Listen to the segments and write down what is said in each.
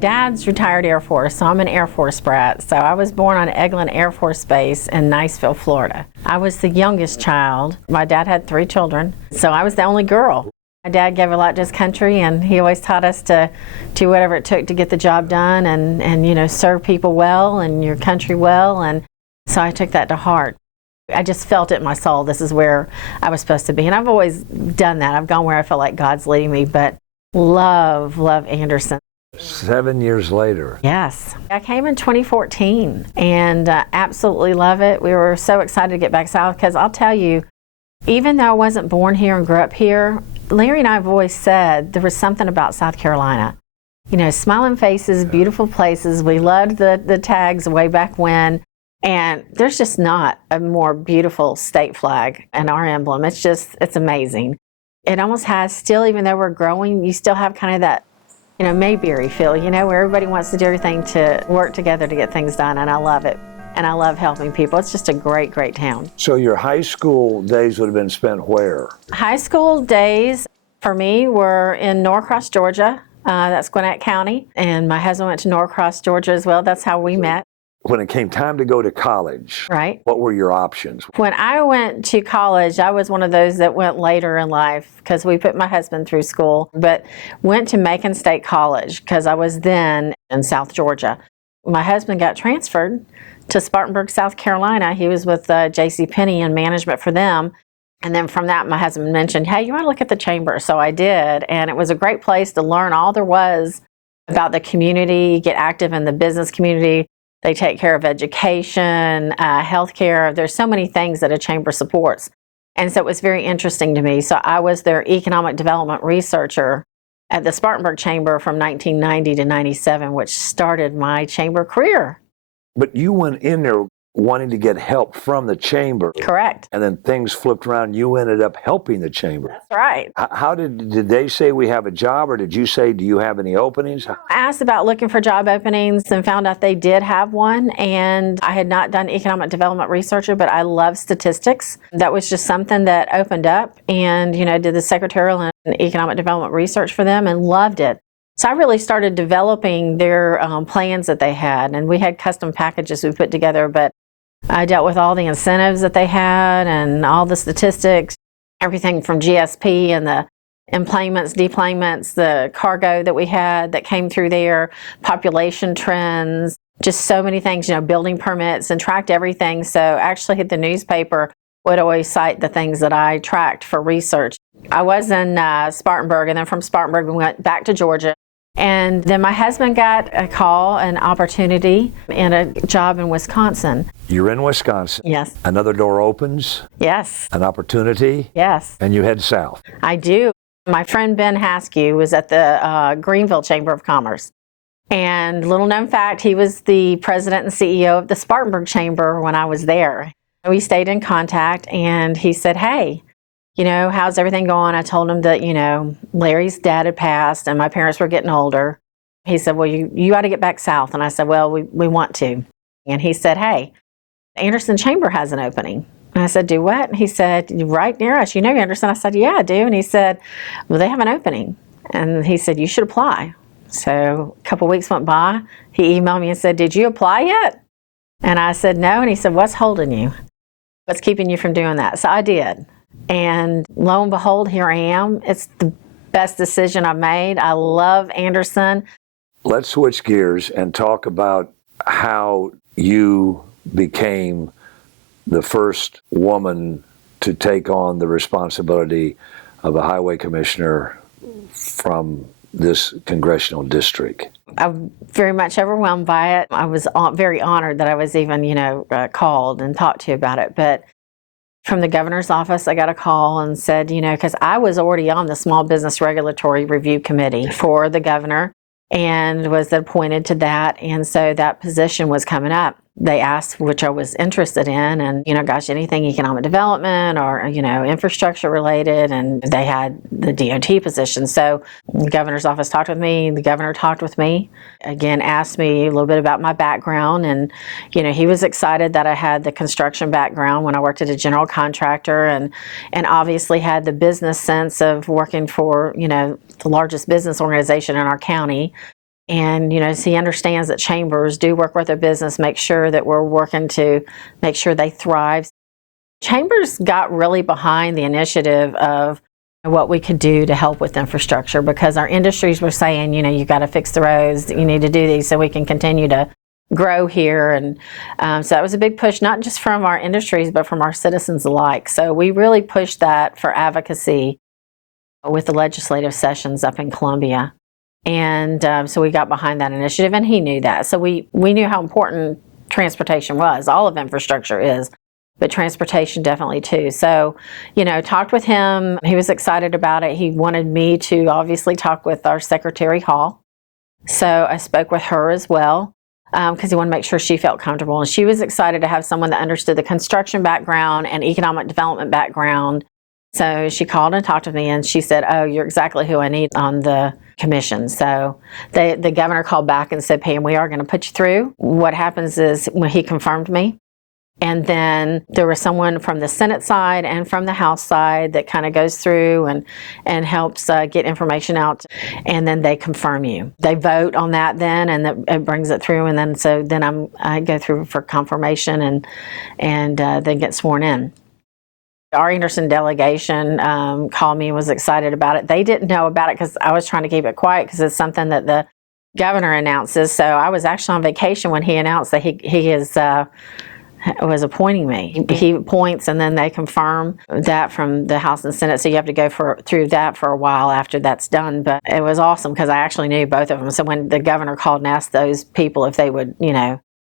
dad's retired Air Force, so I'm an Air Force brat. So I was born on Eglin Air Force Base in Niceville, Florida. I was the youngest child. My dad had 3 children, so I was the only girl. My dad gave a lot to his country, and he always taught us to do whatever it took to get the job done and serve people well and your country well. And so I took that to heart. I just felt it in my soul. This is where I was supposed to be. And I've always done that. I've gone where I feel like God's leading me, but love Anderson. 7 years later. Yes. I came in 2014 and absolutely love it. We were so excited to get back south because I'll tell you, even though I wasn't born here and grew up here, Larry and I have always said there was something about South Carolina. You know, smiling faces, beautiful places. We loved the tags way back when. And there's just not a more beautiful state flag and our emblem. It's amazing. It almost has still, even though we're growing, you still have kind of that, Mayberry feel, where everybody wants to do everything to work together to get things done. And I love it. And I love helping people. It's just a great, great town. So your high school days would have been spent where? High school days for me were in Norcross, Georgia. That's Gwinnett County. And my husband went to Norcross, Georgia as well. That's how we met. When it came time to go to college, right? What were your options? When I went to college, I was one of those that went later in life because we put my husband through school, but went to Macon State College because I was then in South Georgia. My husband got transferred to Spartanburg, South Carolina. He was with JCPenney in management for them. And then from that, my husband mentioned, hey, you want to look at the chamber? So I did. And it was a great place to learn all there was about the community, get active in the business community. They take care of education, healthcare. There's so many things that a chamber supports. And so it was very interesting to me. So I was their economic development researcher at the Spartanburg Chamber from 1990 to 97, which started my chamber career. But you went in there wanting to get help from the chamber. Correct. And then things flipped around. You ended up helping the chamber. That's right. How did they say we have a job, or did you say, do you have any openings? I asked about looking for job openings and found out they did have one. And I had not done economic development researcher, but I love statistics. That was just something that opened up and, did the secretarial and economic development research for them and loved it. So I really started developing their plans that they had, and we had custom packages we put together, but I dealt with all the incentives that they had and all the statistics, everything from GSP and the employments, deplayments, the cargo that we had that came through there, population trends, just so many things, building permits, and tracked everything. So actually the newspaper would always cite the things that I tracked for research. I was in Spartanburg, and then from Spartanburg we went back to Georgia. And then my husband got a call, an opportunity in a job in Wisconsin. You're in Wisconsin. Yes. Another door opens. Yes. An opportunity. Yes. And you head south. I do. My friend Ben Haskew was at the Greenville Chamber of Commerce. And little known fact, he was the president and CEO of the Spartanburg Chamber when I was there. We stayed in contact, and he said, hey, how's everything going? I told him that, Larry's dad had passed and my parents were getting older. He said, well, you ought to get back south. And I said, well, we want to. And he said, hey, Anderson Chamber has an opening. And I said, do what? And he said, right near us. You know Anderson? I said, yeah, I do. And he said, well, they have an opening. And he said, you should apply. So a couple weeks went by. He emailed me and said, did you apply yet? And I said, no. And he said, what's holding you? What's keeping you from doing that? So I did. And lo and behold, here I am. It's the best decision I've made. I love Anderson. Let's switch gears and talk about how you became the first woman to take on the responsibility of a highway commissioner from this congressional district. I'm very much overwhelmed by it. I was very honored that I was even, called and talked to about it. But from the governor's office, I got a call and said, because I was already on the Small Business Regulatory Review Committee for the governor and was appointed to that. And so that position was coming up. They asked which I was interested in, and, anything economic development or, infrastructure related, and they had the DOT position. So the governor's office talked with me, the governor talked with me, again, asked me a little bit about my background, and, he was excited that I had the construction background when I worked at a general contractor, and obviously had the business sense of working for, the largest business organization in our county. And, so he understands that chambers do work with their business, make sure that we're working to make sure they thrive. Chambers got really behind the initiative of what we could do to help with infrastructure, because our industries were saying, you got to fix the roads, you need to do these so we can continue to grow here. And so that was a big push, not just from our industries, but from our citizens alike. So we really pushed that for advocacy with the legislative sessions up in Columbia. And so we got behind that initiative, and he knew that. So we knew how important transportation was. All of infrastructure is, but transportation definitely too. So, talked with him. He was excited about it. He wanted me to obviously talk with our Secretary Hall. So I spoke with her as well, because he wanted to make sure she felt comfortable. And she was excited to have someone that understood the construction background and economic development background. So she called and talked to me, and she said, "Oh, you're exactly who I need on the commission." So the governor called back and said, "Pam, we are going to put you through." What happens is, when he confirmed me, and then there was someone from the Senate side and from the House side that kind of goes through and helps get information out, and then they confirm you. They vote on that then, and it brings it through, and then I go through for confirmation and then get sworn in. Our Anderson delegation called me and was excited about it. They didn't know about it because I was trying to keep it quiet, because it's something that the governor announces. So I was actually on vacation when he announced that he was appointing me. He appoints, and then they confirm that from the House and Senate. So you have to go through that for a while after that's done. But it was awesome because I actually knew both of them. So when the governor called and asked those people if they would,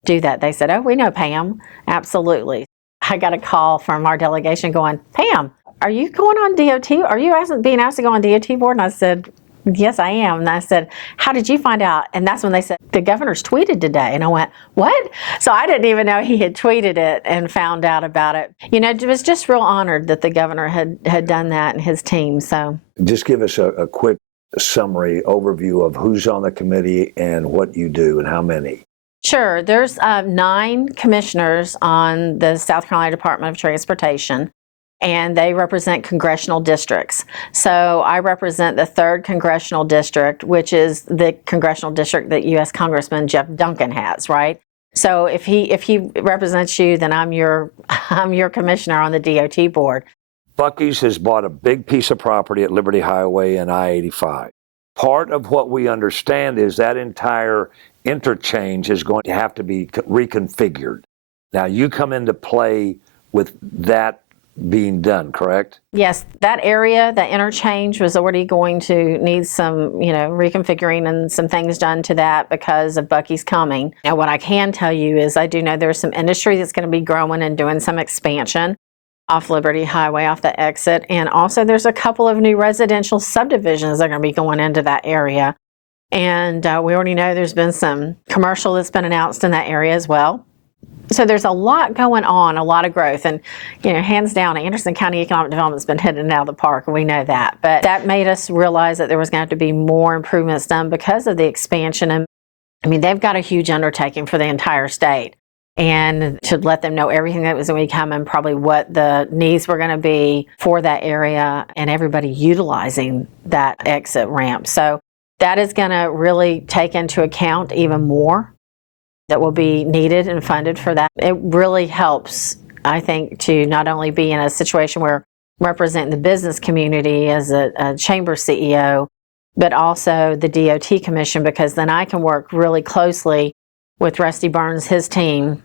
do that, they said, "Oh, we know Pam. Absolutely." I got a call from our delegation going, "Pam, are you going on DOT? Are you being asked to go on DOT board?" And I said, "Yes, I am." And I said, "How did you find out?" And that's when they said, "The governor's tweeted today." And I went, "What?" So I didn't even know he had tweeted it and found out about it. Was just real honored that the governor had done that and his team. So just give us a quick summary overview of who's on the committee and what you do and how many. Sure. There's 9 commissioners on the South Carolina Department of Transportation, and they represent congressional districts. So I represent the 3rd Congressional District, which is the congressional district that U.S. Congressman Jeff Duncan has, right? So if he represents you, then I'm your commissioner on the DOT board. Buc-ee's has bought a big piece of property at Liberty Highway and I-85. Part of what we understand is that entire interchange is going to have to be reconfigured. Now, you come into play with that being done, correct? Yes, that area, the interchange, was already going to need some, reconfiguring and some things done to that because of Buc-ee's coming. Now, what I can tell you is I do know there's some industry that's going to be growing and doing some expansion off Liberty Highway, off the exit. And also there's a couple of new residential subdivisions that are going to be going into that area. And we already know there's been some commercial that's been announced in that area as well. So there's a lot going on, a lot of growth. And, hands down, Anderson County Economic Development's been hitting it out of the park, and we know that. But that made us realize that there was going to have to be more improvements done because of the expansion. And, they've got a huge undertaking for the entire state. And to let them know everything that was going to be coming, probably what the needs were going to be for that area, and everybody utilizing that exit ramp. So that is going to really take into account even more that will be needed and funded for that. It really helps, I think, to not only be in a situation where I'm representing the business community as a chamber CEO, but also the DOT Commission, because then I can work really closely with Rusty Burns, his team,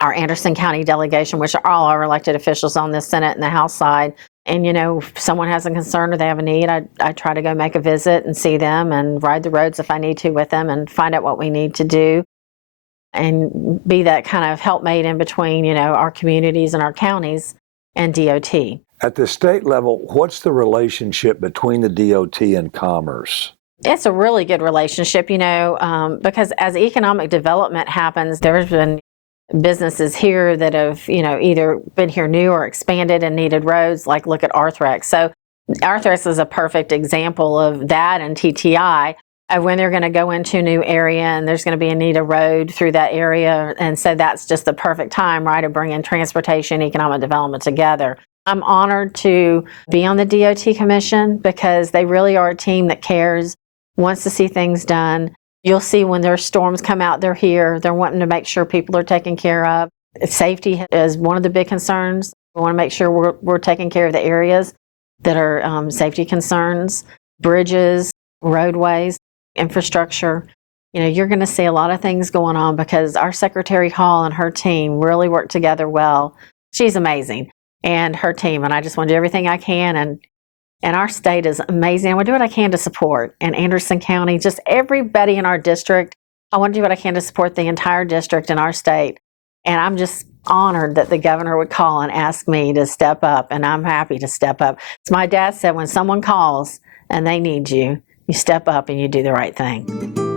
our Anderson County delegation, which are all our elected officials on the Senate and the House side. And, if someone has a concern or they have a need, I try to go make a visit and see them and ride the roads if I need to with them and find out what we need to do and be that kind of helpmate in between, our communities and our counties and DOT. At the state level, what's the relationship between the DOT and Commerce? It's a really good relationship, because as economic development happens, there's been businesses here that have, either been here new or expanded and needed roads, like look at Arthrex. So Arthrex is a perfect example of that, and TTI, of when they're going to go into a new area and there's going to be a need a road through that area. And so that's just the perfect time, right, to bring in transportation, economic development together. I'm honored to be on the DOT Commission because they really are a team that cares, wants to see things done. You'll see when there's storms come out, they're here. They're wanting to make sure people are taken care of. Safety is one of the big concerns. We want to make sure we're taking care of the areas that are safety concerns, bridges, roadways, infrastructure. You know, you're going to see a lot of things going on because our Secretary Hall and her team really work together well. She's amazing, and her team, and I just want to do everything I can, and our state is amazing. I want to do what I can to support, and Anderson County, just everybody in our district. I want to do what I can to support the entire district in our state, and I'm just honored that the governor would call and ask me to step up, and I'm happy to step up. As my dad said, when someone calls and they need you, you step up and you do the right thing.